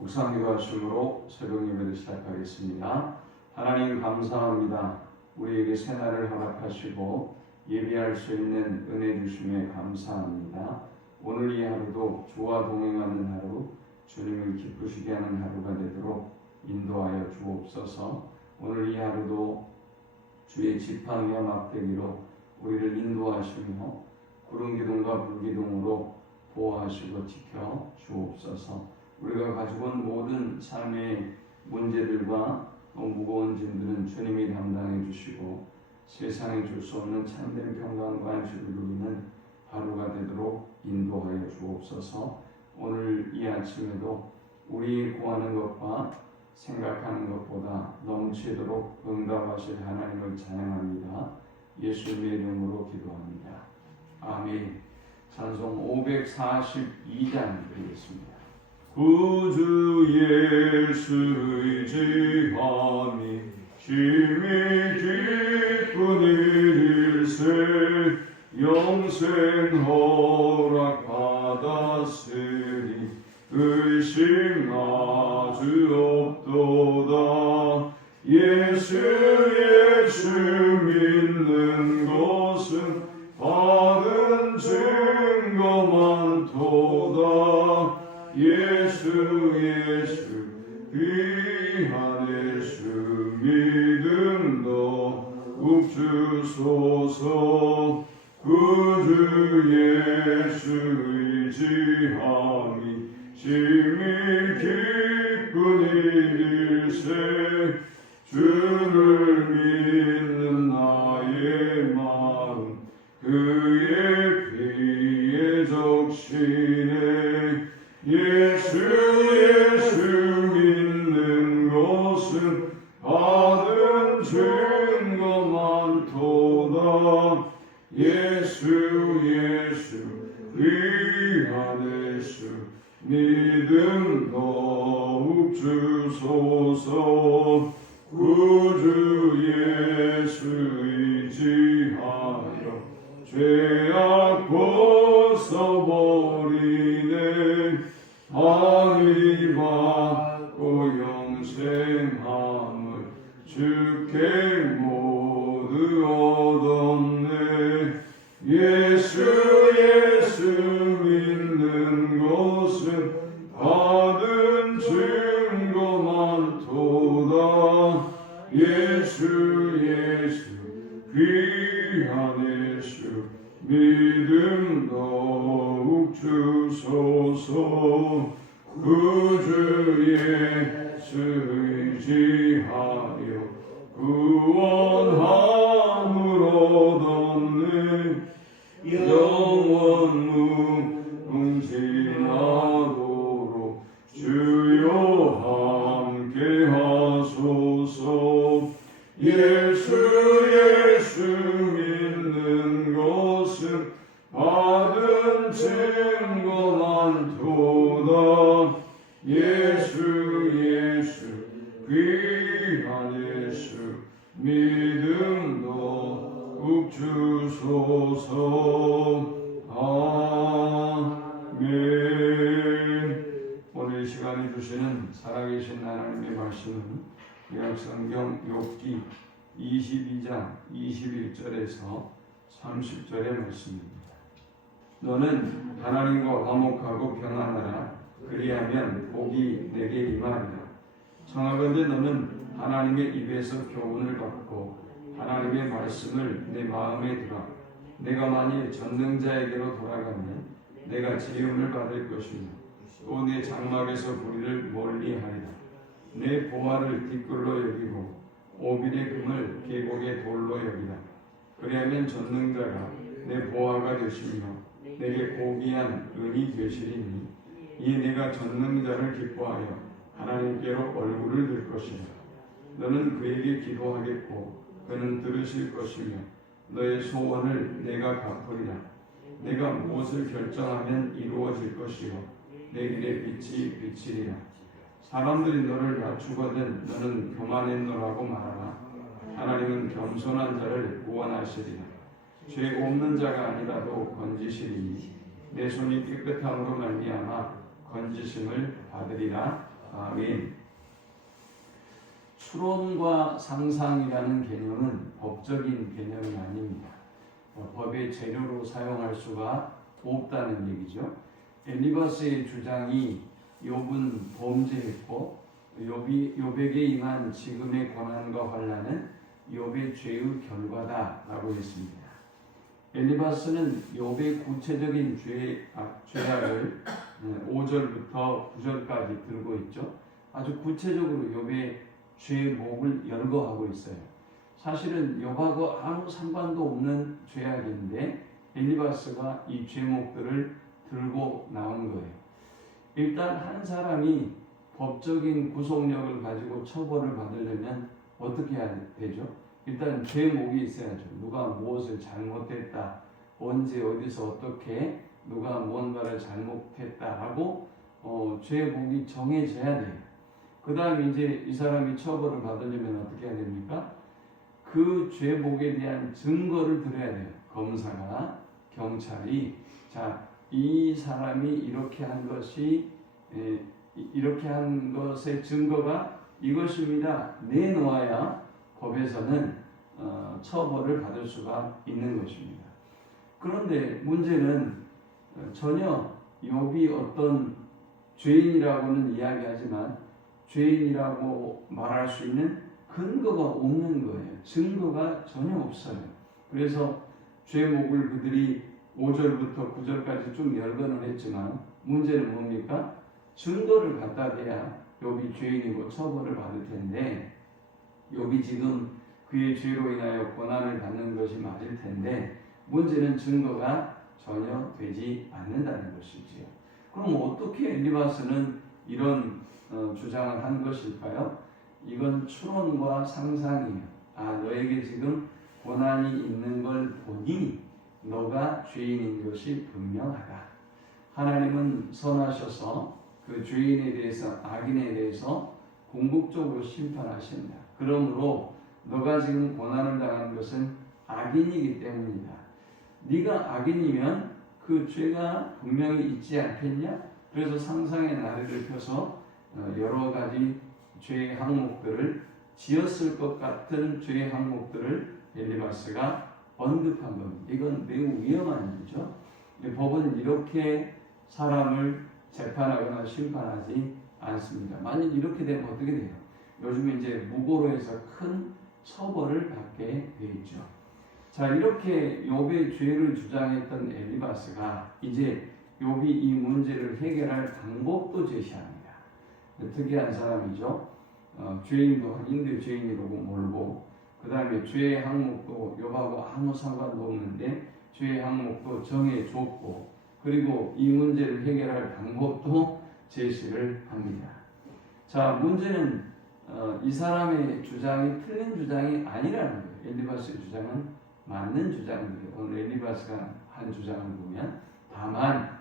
묵상기도 하심으로 새벽 예배를 시작하겠습니다. 하나님 감사합니다. 우리에게 새날을 허락하시고 예배할 수 있는 은혜 주심에 감사합니다. 오늘 이 하루도 주와 동행하는 하루, 주님을 기쁘시게 하는 하루가 되도록 인도하여 주옵소서. 오늘 이 하루도 주의 지팡이와 막대기로 우리를 인도하시며 구름기둥과 불기둥으로 보호하시고 지켜 주옵소서. 우리가 가지고 온 모든 삶의 문제들과 무거운 짐들은 주님이 담당해 주시고 세상에 줄 수 없는 참된 평강과 안식을 누리는 하루가 되도록 인도하여 주옵소서. 오늘 이 아침에도 우리 구하는 것과 생각하는 것보다 넘치도록 응답하실 하나님을 찬양합니다. 예수님의 이름으로 기도합니다. 아멘. 찬송 542장 드리겠습니다. 구주 예수 의지하니 심히 기쁜 일일세 영생 허락 받았으니 의심 아주 없도다. 예수 믿는 것은 받은 증거 많도다. 예수 귀한 예수 믿음 더욱 주소서. 구주 예수 의지하니 심히 기쁜 일일세 주를 믿는 나의 마음 그의 피에 적시네. 예수 믿는 것은 받은 증거 많도다. 예수 귀한 예수 믿음 더욱 주소서. 구주 예수 의지하여 죄악 벗어버리네. 아니 받고 영생함을 주께 모두 얻었네. 예수 믿는 것은 받은 증거 많도다. 예수 귀한 예수 믿음 더욱 주소서. 구주 예수 의지하여 구원함을 얻었네. 영원 무궁지나도록 주여 함께 하소서. 예수 믿는 것은 받은 증거 많도다. 예수 귀한 예수 믿음 더욱 주소서. 아멘. 오늘 이 시간에 주시는 살아계신 하나님의 말씀은 구약성경 욥기 22장 21절에서 30절의 말씀입니다. 너는 하나님과 화목하고 평안하라. 그리하면 복이 내게 임하리라. 청하건대 너는 하나님의 입에서 교훈을 받고 하나님의 말씀을 내 마음에 들어. 내가 만일 전능자에게로 돌아가면 내가 지음을 받을 것이며 또 내 장막에서 불의를 멀리하리라. 내 보화를 뒷글로 여기고 오빌의 금을 계곡의 돌로 여기라. 그리하면 전능자가 내 보화가 되시며 내게 고귀한 은이 되시리니 이 내가 전능자를 기뻐하여 하나님께로 얼굴을 들 것이라. 너는 그에게 기도하겠고 그는 들으실 것이며 너의 소원을 내가 갚으리라. 내가 무엇을 결정하면 이루어질 것이요 내 길에 빛이 비치리라. 사람들이 너를 낮추거든 너는 교만했노라고 말하라. 하나님은 겸손한 자를 구원하시리라. 죄 없는 자가 아니라도 건지시리니 내 손이 깨끗함으로 말미암아 건지심을 받으리라. 아멘. 추론과 상상이라는 개념은 법적인 개념이 아닙니다. 법의 재료로 사용할 수가 없다는 얘기죠. 엘리바스의 주장이 욥은 범죄했고 욥에게 임한 지금의 고난과 환난은 욥의 죄의 결과다라고 했습니다. 엘리바스는 욥의 구체적인 죄악을 5절부터 9절까지 들고 있죠. 아주 구체적으로 욥의 죄목을 열거하고 있어요. 사실은 욥하고 아무 상관도 없는 죄악인데 엘리바스가 이 죄목들을 들고 나온 거예요. 일단 한 사람이 법적인 구속력을 가지고 처벌을 받으려면 어떻게 해야 되죠? 일단 죄목이 있어야죠. 누가 무엇을 잘못했다, 언제 어디서 어떻게 누가 뭔가를 잘못했다 하고 죄목이 정해져야 돼요. 그 다음에 이제 이 사람이 처벌을 받으려면 어떻게 해야 됩니까? 그 죄목에 대한 증거를 들어야 돼요. 검사가, 경찰이 이 사람이 이렇게 한 것이 이렇게 한 것의 증거가 이것입니다. 내놓아야 법에서는 처벌을 받을 수가 있는 것입니다. 그런데 문제는 전혀 욥이 어떤 죄인이라고는 이야기하지만 죄인이라고 말할 수 있는 근거가 없는 거예요. 증거가 전혀 없어요. 그래서 죄목을 그들이 5절부터 9절까지 쭉 열거는 했지만 문제는 뭡니까? 증거를 갖다 대야 욥이 죄인이고 처벌을 받을 텐데 욥이 지금 그의 죄로 인하여 고난을 받는 것이 맞을 텐데 문제는 증거가 전혀 되지 않는다는 것이지요. 그럼 어떻게 엘리바스는 이런 주장을 한 것일까요? 이건 추론과 상상이에요. 너에게 지금 고난이 있는 걸 보니 너가 죄인인 것이 분명하다. 하나님은 선하셔서 그 죄인에 대해서, 악인에 대해서 궁극적으로 심판하신다. 그러므로 너가 지금 고난을 당한 것은 악인이기 때문이다. 네가 악인이면 그 죄가 분명히 있지 않겠냐? 그래서 상상의 나래를 펴서 여러 가지 죄의 항목들을 지었을 것 같은 죄의 항목들을 엘리바스가 언급한 겁니다. 이건 매우 위험한 일이죠. 법은 이렇게 사람을 재판하거나 심판하지 않습니다. 만약 이렇게 되면 어떻게 돼요? 요즘에 이제 무고로 해서 큰 처벌을 받게 돼 있죠. 이렇게 욥의 죄를 주장했던 엘리바스가 이제 욥이 이 문제를 해결할 방법도 제시합니다. 특이한 사람이죠. 죄인도 아닌데 죄인이라고 몰고 그 다음에 죄의 항목도 욥하고 아무 상관도 없는데 죄의 항목도 정해줬고 그리고 이 문제를 해결할 방법도 제시를 합니다. 문제는 이 사람의 주장이 틀린 주장이 아니라는 거예요. 엘리바스의 주장은 맞는 주장이에요. 오늘 엘리바스가 한 주장을 보면 다만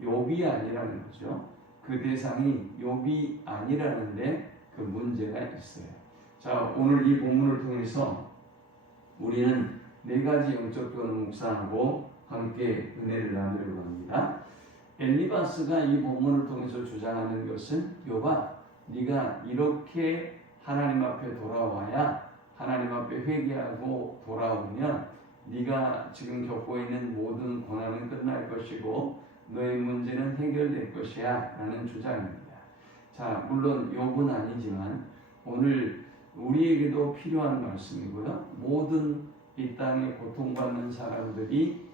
욥이 아니라는 거죠. 그 대상이 욥이 아니라는데 그 문제가 있어요. 오늘 이 본문을 통해서 우리는 4가지 영적 교훈을 묵상하고 함께 은혜를 나누려고 합니다. 엘리바스가 이 본문을 통해서 주장하는 것은 욥아, 네가 이렇게 하나님 앞에 돌아와야 하나님 앞에 회개하고 돌아오면 네가 지금 겪고 있는 모든 고난은 끝날 것이고 너의 문제는 해결될 것이야 라는 주장입니다. 물론 욥은 아니지만 오늘 우리에게도 필요한 말씀이고요. 모든 이 땅에 고통받는 사람들이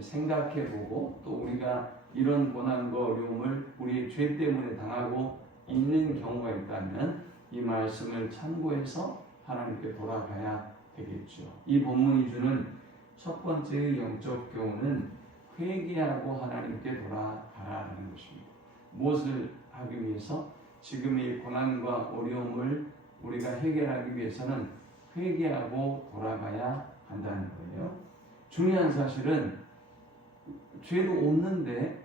생각해보고 또 우리가 이런 고난과 어려움을 우리의 죄 때문에 당하고 있는 경우가 있다면 이 말씀을 참고해서 하나님께 돌아가야 되겠죠. 이 본문이 주는 첫 번째의 영적 교훈은 회개하고 하나님께 돌아가라는 것입니다. 무엇을 하기 위해서? 지금의 고난과 어려움을 우리가 해결하기 위해서는 회개하고 돌아가야 한다는 거예요. 중요한 사실은 죄도 없는데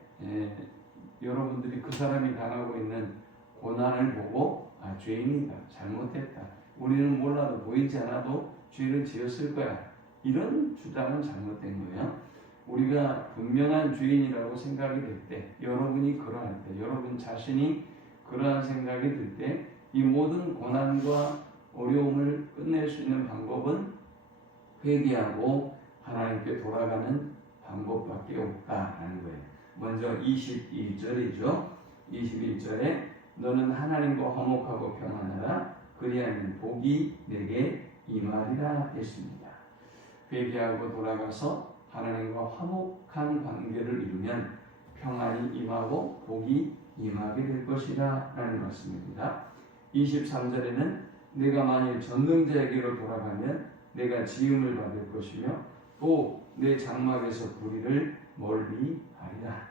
여러분들이 그 사람이 당하고 있는 고난을 보고 죄인이다, 잘못했다, 우리는 몰라도 보이지 않아도 죄를 지었을 거야, 이런 주장은 잘못된 거예요. 우리가 분명한 죄인이라고 생각이 될 때, 여러분이 그러할 때, 여러분 자신이 그러한 생각이 들 때 이 모든 고난과 어려움을 끝낼 수 있는 방법은 회개하고 하나님께 돌아가는 방법밖에 없다라는 거예요. 먼저 21절이죠. 21절에 너는 하나님과 화목하고 평안하라 그리하면 복이 내게 임하리라 했습니다. 회개하고 돌아가서 하나님과 화목한 관계를 이루면 평안이 임하고 복이 임하게 될 것이라 라는 말씀입니다. 23절에는 내가 만일 전능자에게로 돌아가면 내가 지음을 받을 것이며 또 내 장막에서 불의를 멀리 하리라.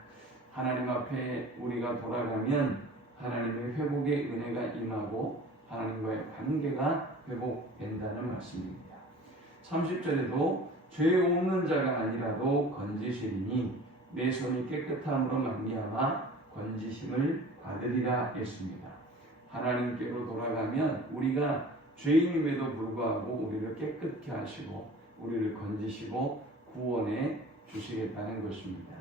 하나님 앞에 우리가 돌아가면 하나님의 회복의 은혜가 임하고 하나님과의 관계가 회복된다는 말씀입니다. 30절에도 죄 없는 자가 아니라도 건지시리니 내 손이 깨끗함으로 말미암아 건지심을 받으리라 했습니다. 하나님께로 돌아가면 우리가 죄인임에도 불구하고 우리를 깨끗게 하시고 우리를 건지시고 구원해 주시겠다는 것입니다.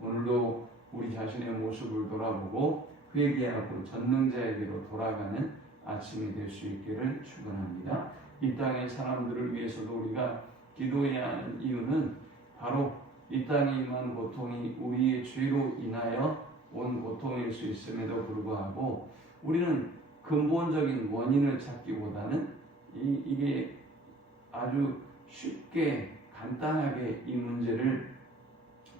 오늘도 우리 자신의 모습을 돌아보고 회개하고 전능자에게로 돌아가는 아침이 될 수 있기를 축원합니다. 이 땅의 사람들을 위해서도 우리가 기도해야 하는 이유는 바로 이 땅에 임한 고통이 우리의 죄로 인하여 온 고통일 수 있음에도 불구하고 우리는 근본적인 원인을 찾기보다는 이게 아주 쉽게 간단하게 이 문제를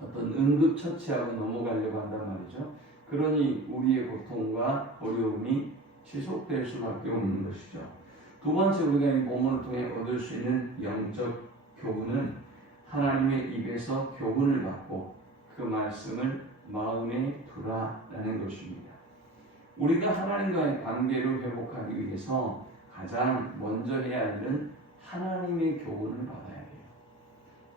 어떤 응급처치하고 넘어가려고 한단 말이죠. 그러니 우리의 고통과 어려움이 지속될 수밖에 없는 것이죠. 두 번째 우리가 이 본문을 통해 얻을 수 있는 영적 교훈은 하나님의 입에서 교훈을 받고 그 말씀을 마음에 두라라는 것입니다. 우리가 하나님과의 관계를 회복하기 위해서 가장 먼저 해야 할 일은 하나님의 교훈을 받아야 해요.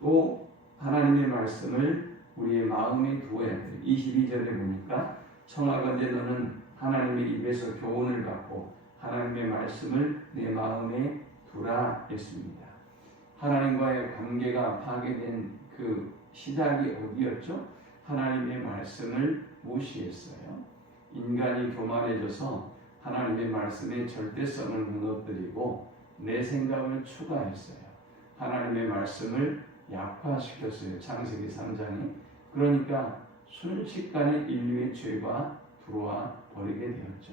또 하나님의 말씀을 우리의 마음에 두어야 돼요. 22절에 보니까 청하건대 너는 하나님의 입에서 교훈을 받고 하나님의 말씀을 내 마음에 두라 했습니다. 하나님과의 관계가 파괴된 그 시작이 어디였죠? 하나님의 말씀을 무시했어요. 인간이 교만해져서 하나님의 말씀의 절대성을 무너뜨리고 내 생각을 추가했어요. 하나님의 말씀을 약화시켰어요. 창세기 3장에. 그러니까 순식간에 인류의 죄가 들어와 버리게 되었죠.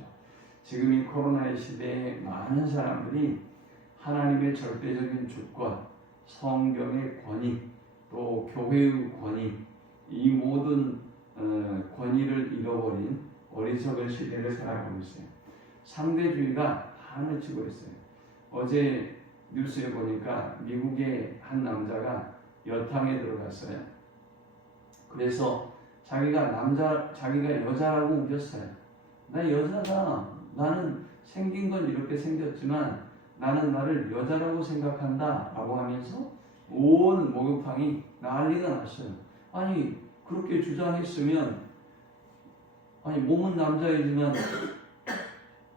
지금 이 코로나의 시대에 많은 사람들이 하나님의 절대적인 주권, 성경의 권위, 또 교회의 권위, 이 모든 권위를 잃어버린 어리석은 시대를 살아가고 있어요. 상대주의가 판을 치고 있어요. 어제 뉴스에 보니까 미국의 한 남자가 여탕에 들어갔어요. 그래서 자기가 여자라고 우겼어요. 나 여자다. 나는 생긴 건 이렇게 생겼지만 나는 나를 여자라고 생각한다 라고 하면서 온 목욕탕이 난리가 났어요. 아니 그렇게 주장했으면 아니 몸은 남자이지만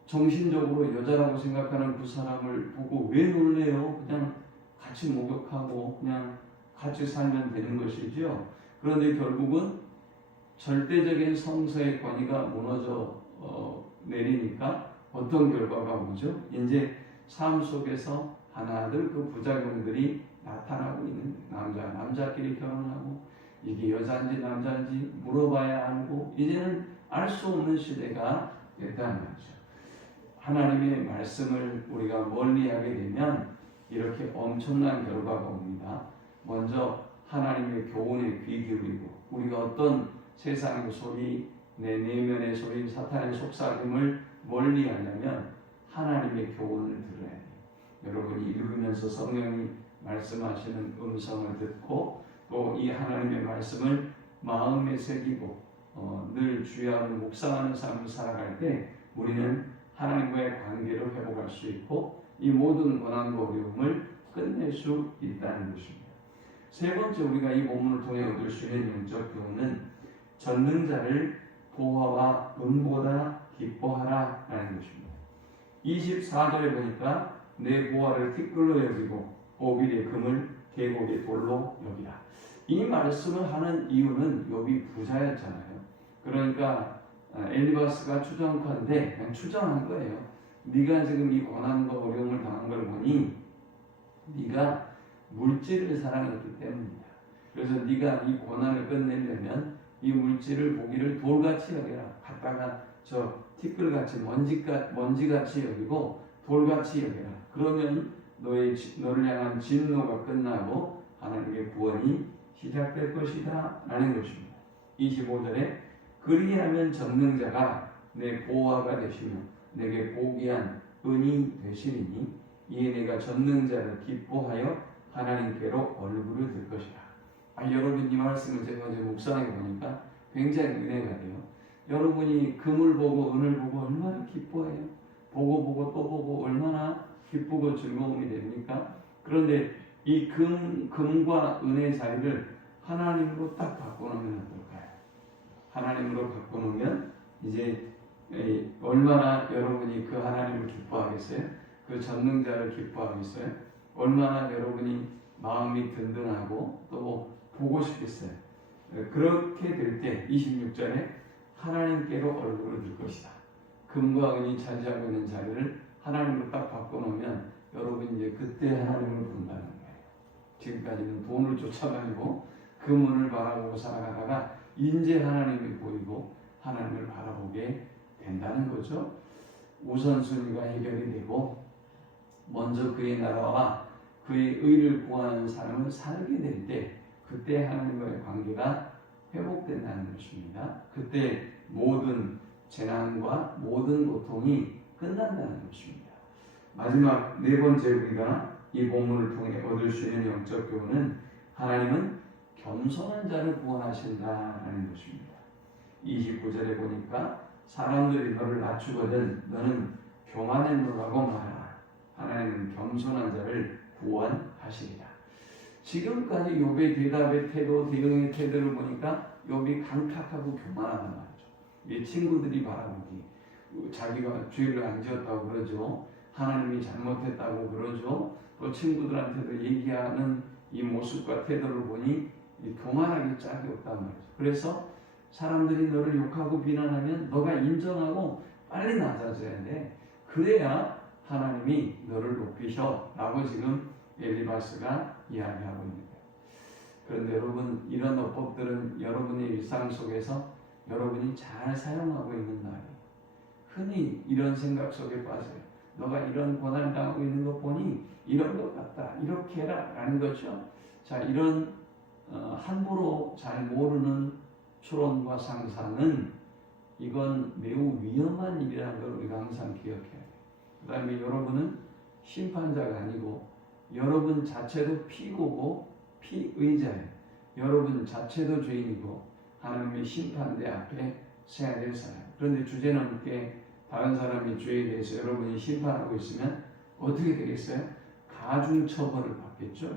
정신적으로 여자라고 생각하는 그 사람을 보고 왜 놀래요? 그냥 같이 목욕하고 그냥 같이 살면 되는 것이죠. 그런데 결국은 절대적인 성서의 권위가 무너져 내리니까 어떤 결과가 오죠? 이제 삶 속에서 하나둘 그 부작용들이 나타나고 있는 남자끼리 결혼하고 이게 여자인지 남자인지 물어봐야 알고 이제는 알 수 없는 시대가 됐다는 거죠. 하나님의 말씀을 우리가 멀리하게 되면 이렇게 엄청난 결과가 옵니다. 먼저 하나님의 교훈에 귀 기울이고 우리가 어떤 세상의 소리, 내 내면의 소리, 사탄의 속삭임을 멀리하려면 하나님의 교훈을 들어야 해요. 여러분이 읽으면서 성령이 말씀하시는 음성을 듣고 또 이 하나님의 말씀을 마음에 새기고 늘 주야를 묵상하는 삶을 살아갈 때 우리는 하나님과의 관계를 회복할 수 있고 이 모든 고난과 어려움을 끝낼 수 있다는 것입니다. 세 번째 우리가 이 본문을 통해 얻을 수 있는 영적 교훈은 전능자를 보화와 은보다 기뻐하라 라는 것입니다. 24절에 보니까 내 보화를 티끌로 여기고 오빌의 금을 계곡의 돌로 여기라. 이 말씀을 하는 이유는 욥이 부자였잖아요. 그러니까 엘리바스가 추정컨대 그냥 추정한 거예요. 네가 지금 이 고난과 어려움을 당한 걸 보니 네가 물질을 사랑했기 때문이다. 그래서 네가 이 고난을 끝내려면 이 물질을 보기를 돌같이 여겨라. 갖다가 저 티끌같이 먼지같이 여기고 돌같이 여겨라. 그러면 너를 향한 진노가 끝나고 하나님의 구원이 시작될 것이다 라는 것입니다. 25절에 그리하면 전능자가 내 보호하가 되시며 내게 고귀한 은이 되시리니 이에 내가 전능자를 기뻐하여 하나님께로 얼굴을 들 것이라. 여러분 이 말씀을 제가 어제 묵상해 보니까 굉장히 은혜가 돼요. 여러분이 금을 보고 은을 보고 얼마나 기뻐해요. 보고 또 보고 얼마나 기쁘고 즐거움이 됩니까? 그런데 이 금과 은의 자리를 하나님으로 딱 바꿔놓으면 어떨까요? 하나님으로 바꿔놓으면 이제 얼마나 여러분이 그 하나님을 기뻐하겠어요? 그 전능자를 기뻐하겠어요? 얼마나 여러분이 마음이 든든하고 또 보고 싶겠어요? 그렇게 될 때 26절에 하나님께로 얼굴을 들 것이다. 금과 은이 차지하고 있는 자리를 하나님으로 딱 바꿔놓으면 여러분 이제 그때 하나님을 본다는 거예요. 지금까지는 돈을 쫓아다니고 금은을 바라보고 살아가다가 이제 하나님이 보이고 하나님을 바라보게 된다는 거죠. 우선순위가 해결이 되고 먼저 그의 나라와 그의 의를 구하는 사람을 살게 될 때 그때 하나님과의 관계가 회복된다는 것입니다. 그때 모든 재난과 모든 고통이 끝난다는 것입니다. 마지막 네 번째 우리가 이 본문을 통해 얻을 수 있는 영적 교훈은 하나님은 겸손한 자를 구원하신다라는 것입니다. 29절에 보니까 사람들이 너를 낮추거든 너는 교만해노라고 말하라. 하나님은 겸손한 자를 구원하시리라. 지금까지 욥의 대답의 태도, 대응의 태도를 보니까 욥이 강팍하고 교만하단 말이죠. 이 친구들이 바라보기 자기가 죄를 안 지었다고 그러죠. 하나님이 잘못했다고 그러죠. 또 친구들한테도 얘기하는 이 모습과 태도를 보니 교만하기 짝이 없단 말이죠. 그래서 사람들이 너를 욕하고 비난하면 너가 인정하고 빨리 낮아져야 돼. 그래야 하나님이 너를 높이셔 라고 지금 엘리바스가 이야기하고 있는 거예요. 그런데 여러분 이런 어법들은 여러분의 일상 속에서 여러분이 잘 사용하고 있는 말이에요. 흔히 이런 생각 속에 빠져요. 너가 이런 고난을 당하고 있는 거 보니 이런 것 같다. 이렇게 해라 라는 거죠. 자, 이런 함부로 잘 모르는 추론과 상상은 이건 매우 위험한 일이라는 걸 우리가 항상 기억해야 돼요. 그 다음에 여러분은 심판자가 아니고 여러분 자체도 피고고 피의자예요. 여러분 자체도 죄인이고 하나님의 심판대 앞에 서야 될 사람. 그런데 주제넘게 다른 사람의 죄에 대해서 여러분이 심판하고 있으면 어떻게 되겠어요? 가중처벌을 받겠죠.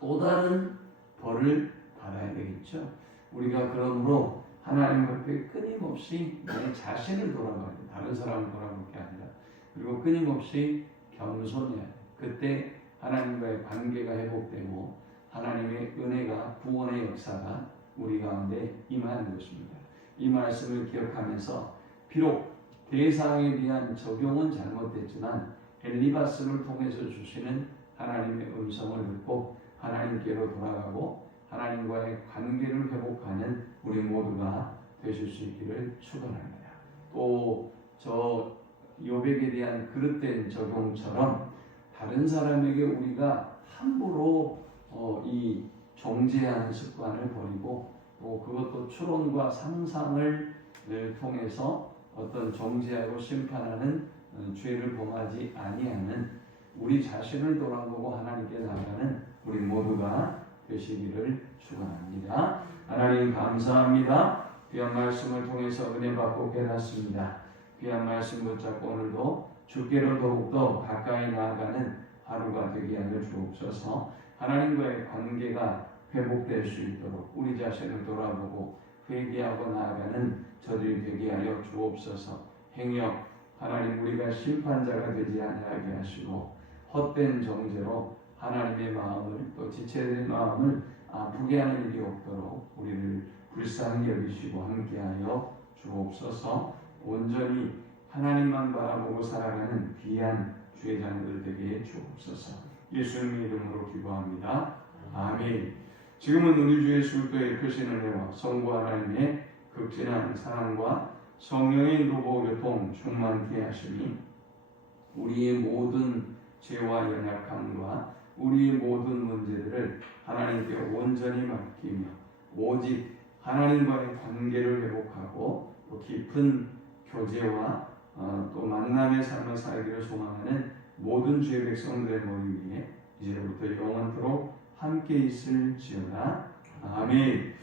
또 다른 벌을 받아야 되겠죠. 우리가 그러므로 하나님 앞에 끊임없이 내 자신을 돌아봐야 돼. 다른 사람을 돌아볼 게 아니라. 그리고 끊임없이 겸손해야 돼. 그때 하나님과의 관계가 회복되고 하나님의 은혜가 구원의 역사가 우리 가운데 임하는 것입니다. 이 말씀을 기억하면서 비록 대상에 대한 적용은 잘못됐지만 엘리바스를 통해서 주시는 하나님의 음성을 듣고 하나님께로 돌아가고 하나님과의 관계를 회복하는 우리 모두가 되실 수 있기를 축원합니다. 또 저 욥에게 대한 그릇된 적용처럼 다른 사람에게 우리가 함부로 이 정죄하는 습관을 버리고 또 그것도 추론과 상상을 통해서 어떤 정죄하고 심판하는 죄를 범하지 아니하는 우리 자신을 돌아보고 하나님께 나가는 우리 모두가 되시기를 축원합니다. 하나님 감사합니다. 귀한 말씀을 통해서 은혜 받고 깨닫습니다. 귀한 말씀 붙잡고 오늘도 주께로 더욱더 가까이 나아가는 하루가 되게 하여 주옵소서. 하나님과의 관계가 회복될 수 있도록 우리 자신을 돌아보고 회개하고 나아가는 저들이 되게 하여 주옵소서. 행역 하나님 우리가 심판자가 되지 아니하게 하시고 헛된 정죄로 하나님의 마음을 또 지체된 마음을 아프게 하는 일이 없도록 우리를 불쌍히 여기시고 함께하여 주옵소서. 온전히 하나님만 바라보고 살아가는 귀한 주의 자녀들 되게 주옵소서. 예수님의 이름으로 기도합니다. 아멘. 지금은 우리 주 예수 그리스도의 크신 은혜와 성부 하나님의 극진한 사랑과 성령의 인도보 교통 충만케 하시니 우리의 모든 죄와 연약함과 우리의 모든 문제들을 하나님께 온전히 맡기며 오직 하나님과의 관계를 회복하고 또 깊은 교제와 또 만남의 삶을 살기를 소망하는 모든 주의 백성들의 머리 위에 이제부터 영원토록 함께 있을지어다. 아멘.